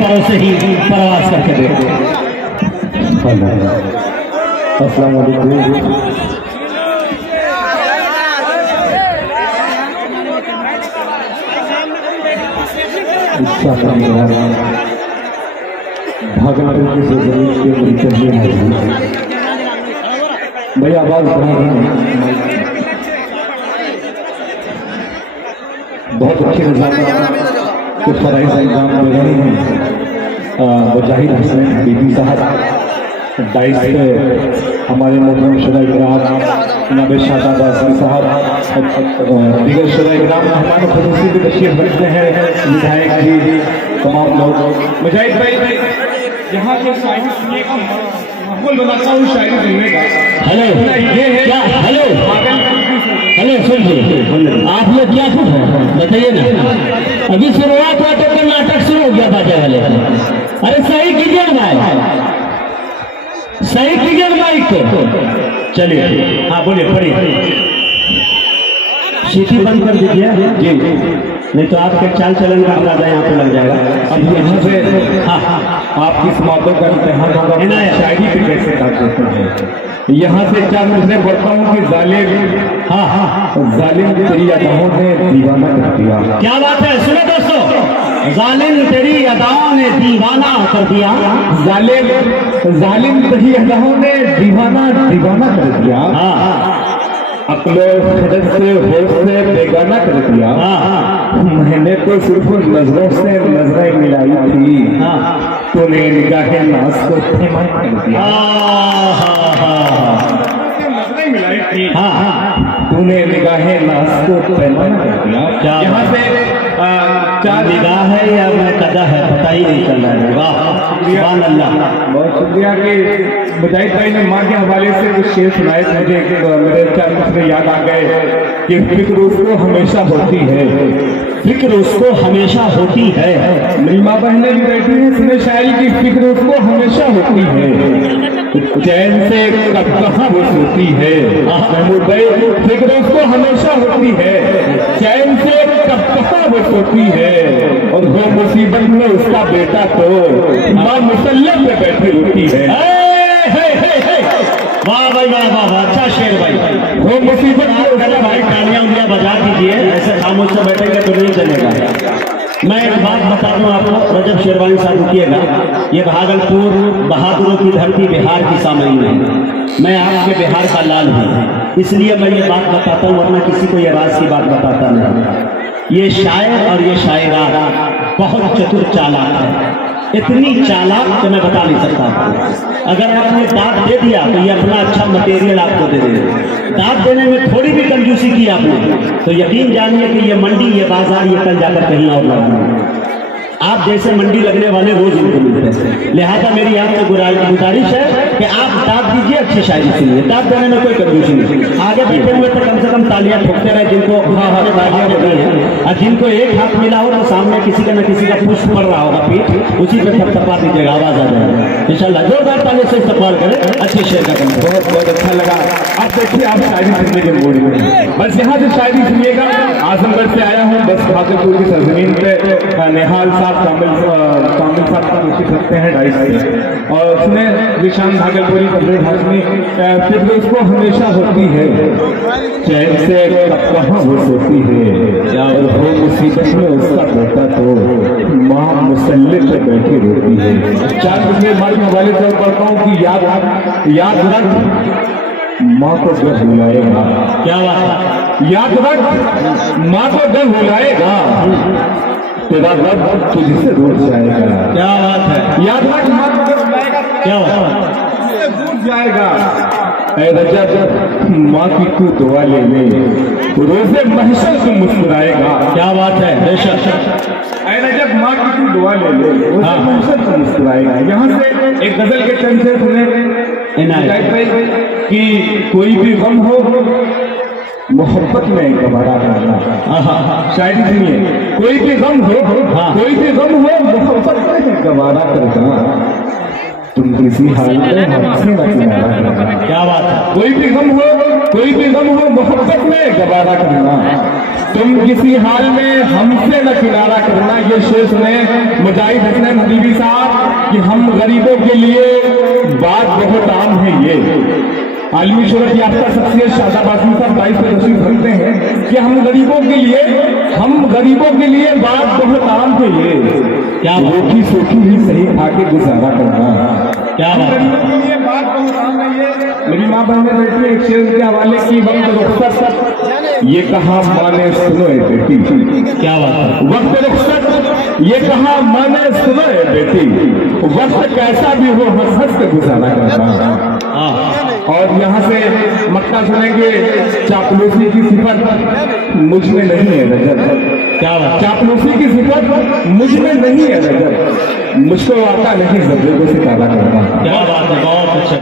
तरह से ही प्रवास करके देखो। अस्सलाम वालेकुम। भागलपुर के जमीन के मुंतजिर हैं भाई, आवाज बढ़ा रहे हैं। बहुत अच्छे निजाम के फराइज एग्जाम दे रहे हैं मुजाहिद हसन बीबी साहब डाइस पे, हमारे मोहम्मद शुरा इकराम नाबिल शादाब आसिफ साहब, दीगर शुरा इकराम हमारे खसूसी भी तशरीफ रखते हैं, विधायक जी, तमाम लोग। मुजाहिद भाई यहाँ के शायरी सुनने का माहौल बनाता हूँ, शायरी सुनने का। हेलो ये है क्या? हेलो हेलो सुनिए, आप लोग क्या कुछ है बताइए ना। अभी शुरुआत हुआ तो नाटक शुरू हो गया बाजे वाले। अरे सही कीजिए भाई, सही कीजिए माइक को। चलिए हाँ बोलिए, पढ़िए। सीटी बंद कर दीजिए जी, नहीं तो आपके चाल चलन का अंदाजा यहाँ पे लग जाएगा। अब यहाँ से हाँ आपकी समातों का इम्तिहान होगा, शायरी पे कैसे काट देते हैं। यहाँ से चार मिसरे पढ़ता हूँ कि जालिम, हाँ जालिम तेरी अदाओं ने दीवाना कर दिया। क्या बात है, सुनो दोस्तों, जालिम तेरी अदाओं ने दीवाना कर दिया। जालिम तेरी अदाओं ने दीवाना कर दिया। अक्लो खदर से होश से बेगाना कर दिया। मैंने तो सिर्फ नजरों से नजरें मिलाई थी, तूने निगाहे नाज को पैमाना कर दिया। नजरें मिलाई थी, तूने निगाहे नाज को पैमाना कर दिया। यहाँ से चार निगाह है या मैं कदा है पता ही नहीं चल रहा है। वाह सुभान अल्लाह, बहुत शुक्रिया कि मुजाहिद भाई ने माँ के हवाले से कुछ शेर सुनाए। मुझे मेरे चार मिसरे याद आ गए कि फिक्र उसको हमेशा होती है, फिक्र उसको हमेशा होती है। मेरी माँ बहनें भी बैठी हैं, सुने शायरी की फिक्र उसको हमेशा होती है, चैन से कब कहाँ वो सोती है। महमूद भाई फिक्र उसको हमेशा होती है, चैन से कब कहाँ वो सोती है, और वो मुसीबत में उसका बेटा तो माँ मुसल्लम पे बैठी होती है। वाह भाई वाह वाह, अच्छा शेर भाई। वो मुसीबत में भाई तालियां उंगलियां बजा दीजिए, ऐसे खामोश से बैठेंगे तो नहीं चलेगा। मैं एक बात बता दूं आपको, रजब शेरवानी साहब रुकिएगा, ये भागलपुर बहादुरों की धरती बिहार की सामयी है। मैं आपके बिहार का लाल हूँ, इसलिए मैं ये बात बताता हूँ, वरना किसी को ये राज की बात बताता नहीं। ये शायर और ये शायरा बहुत चतुर चालाक है, इतनी चालाक कि मैं बता नहीं सकता आपको। अगर आपने दांत दे दिया तो ये अपना अच्छा मटेरियल आपको दे देंगे। दांत देने में थोड़ी भी कंजूसी की आपने तो यकीन जानिए कि ये मंडी, ये बाजार, ये कल जाकर कहीं और लगना। आप जैसे मंडी लगने वाले रोज इनको मिलते हैं, लिहाजा मेरी आपसे गुजारिश है कि आप दांत दीजिए, अच्छी शायरी सुनिए। दांत देने में कोई कंजूसी नहीं। आगे बैठे हुए तो कम से कम तालियां ठोकते रहे जिनको नहीं है, और जिनको एक हाथ मिला हो तो सामने किसी का न किसी का पुष्प पड़ रहा होगा पीठ, उसी पे थपथपा दीजिएगा, आवाज आ जाएगा इंशाल्लाह। जोरदार ताली से इस्तेमाल करें, अच्छे शेर का काम। बहुत बहुत अच्छा लगा। अब देखिए आप शायरी सुनने के मूड में, बस यहाँ से शायरी सुनिएगा। आजमगढ़ से आया हूँ, बस भागलपुर की सरजमीन पे निहाल साहब कामिल साहब का कोशिश रखते हैं डाइस से, और उसने विशान भागलपुरी कमरे हाशमी फिक्र उसको हमेशा होती है, चैन से कहाँ वो सोती है, और वो मुसीबत में उसका बेटा तो माँ मुसल्लम पे बैठी होती है। चार मुझे हमारे हवाले से पढ़ता हूँ कि याद रख माँ को जब बुलाएगा। क्या बात है, याद रख माँ को जब बुलाएगा तेरा रब तुझसे दूर जाएगा। क्या बात है, याद रख माँ को जब बुलाएगा, क्या बात तुझसे दूर जाएगा। ऐ रजब माँ की तू दुआ ले ले, रोज़े महशर तू मुस्कुराएगा। क्या बात है, बेशक। ऐ रजब माँ की तू दुआ ले ले, रोज़े महशर तू मुस्कुराएगा। यहाँ से एक गजल के चंद से सुने कि कोई भी गम हो मोहब्बत में गवारा करना। शायरी सुनिए, कोई भी गम हो, कोई भी गम हो मोहब्बत में गवारा करना, तुम किसी हाल में हमसे न किनारा करना। क्या बात है, कोई भी गम हो कोई भी गम हो मोहब्बत में गवारा करना, तुम किसी हाल में हमसे न किनारा करना। ये शेर सुने मुजाहिद हसन हबीबी साहब कि हम गरीबों के लिए बात बहुत आम है। ये आलमी शोहरत याफ्ता शख्सियत शादाब आसिम साहब 22 पे तशरीफ रखते हैं कि हम गरीबों के लिए बात बहुत आम है। ये क्या रोटी सूखी ही सही खा के गुजारा करना, क्या बात गरीबों के लिए बात बहुत आम है। ये मेरी माँ बहने बैठी है, एक शेर के हवाले की वक्त रुखसत ये कहा माने सुनो ए बेटी, क्या बात वक्त रुखसत ये कहा माने सुनो ए बेटी, वक्त कैसा भी हो हंस हंस के गुजारा करना। और यहाँ से मक्का सुनेंगे चापलूसी की सिफत मुझ में नहीं है रजब, क्या बात चापलूसी की सिफत मुझ में नहीं है रजब, मुझको आता नहीं जबरदस्ती से ताला करना। क्या बात है, बहुत अच्छा।